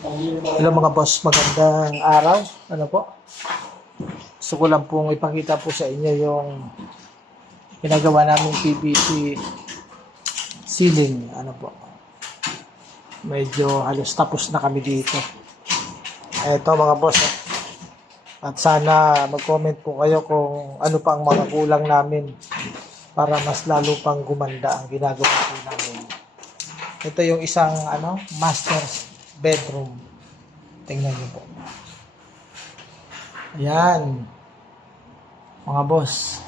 Hello mga boss, magandang araw. Ano po? Gusto ko lang pong ipakita po sa inyo yung ginagawa naming PVC ceiling. Ano po? Medyo halos tapos na kami dito. Eto mga boss. At sana mag-comment po kayo kung ano pa ang mga kulang namin para mas lalo pang gumanda ang ginagawa po namin. Ito yung isang master's bedroom. Tingnan niyo po. Ayan. Mga boss.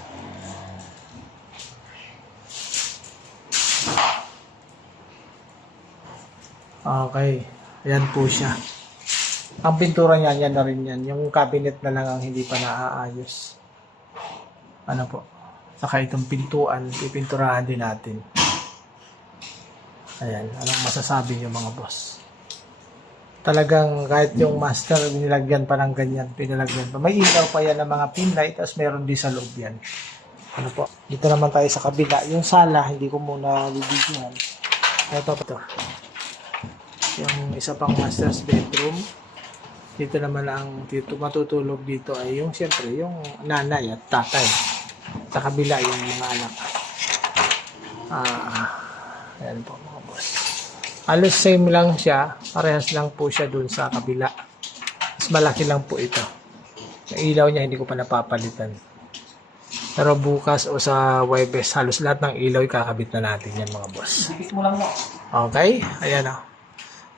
Okay. Ayan po siya. Ang pintura niya, yan na rin yan. Yung cabinet na lang ang hindi pa naaayos. Ano po. Saka itong pintuan, pipinturahan din natin. Ayan. Anong masasabi niyo mga boss? Talagang kahit yung master nilagyan pa ng ganyan, pinalagyan pa. May ilaw pa yan ng mga pin light, tapos meron din sa loob yan. Ano po? Dito naman tayo sa kabila. Yung sala, hindi ko muna bibigyan. Ito. Yung isa pang master's bedroom. Dito naman ang matutulog dito ay yung siyempre yung nanay at tatay. Sa kabila yung mga anak. Ayan po mga boss. Halos same lang siya. Parehas lang po siya dun sa kabila. Mas malaki lang po ito. Yung ilaw niya hindi ko pa napapalitan. Pero bukas o sa Webes, halos lahat ng ilaw kakabit na natin yan mga boss. Dikit mo lang mo. Okay? Ayan o.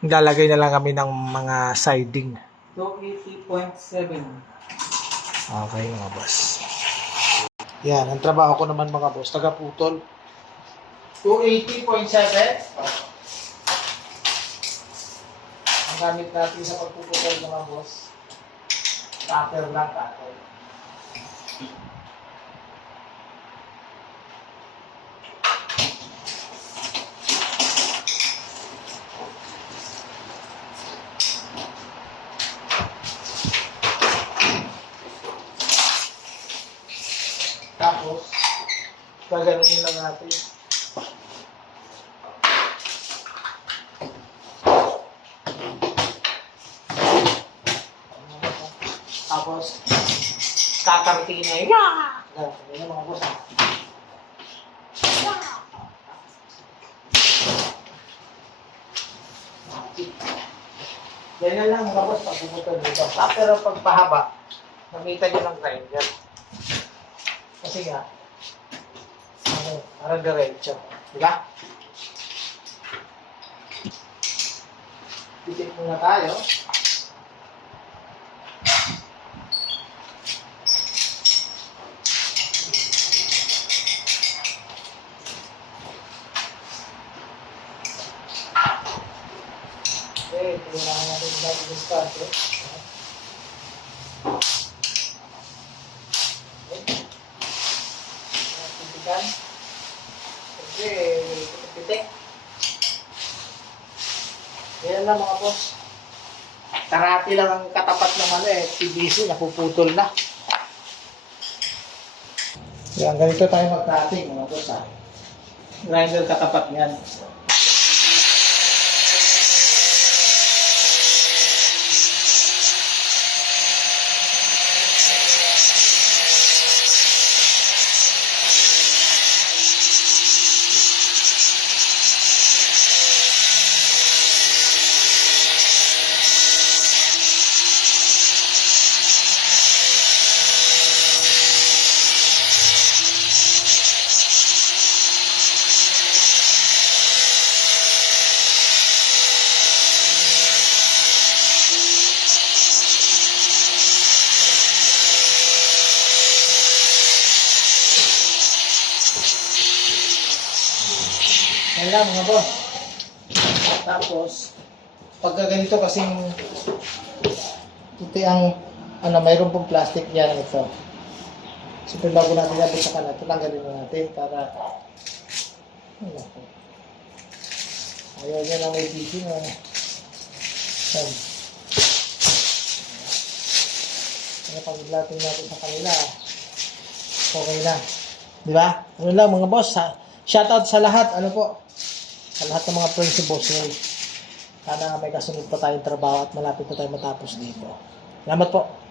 Naglalagay na lang kami ng mga siding. 280.7. Okay mga boss. Yan. Ang trabaho ko naman mga boss. Taga-putol. 280.7. Ang gamit natin sa pagpuputol mga boss. Cutter lang, cutter. Tapos, gaganunin lang natin. Tapos, kakartina yun. Ganun yung mga boss. Ganyan lang mga boss pag puputol dito. Pero pag pahaba, gamitan nyo ng grinder. Kasi nga, parang diretso. Diba? Titik muna tayo. Okay, kailangan natin i-discard. Titikan. Kasi, titik. Yan lang mga boss. Karati lang ang katapat ng PVC, napuputol na. Yan, ganito tayo mag-cutting mga boss. Grinder katapat yan. Yan lang mga boss. Tapos, pagka ganito kasing ito ang mayroon pong plastic yan ito. So, bago natin nabot sa kanan, tanggalin na natin para ayaw niya ng may busy na yan. Pag-glating natin sa kanila, okay na. Di ba? Ano lang mga boss, shoutout sa lahat, sa lahat ng mga principals. Sana may kasunod pa tayong trabaho at malapit na tayo matapos dito. Salamat po.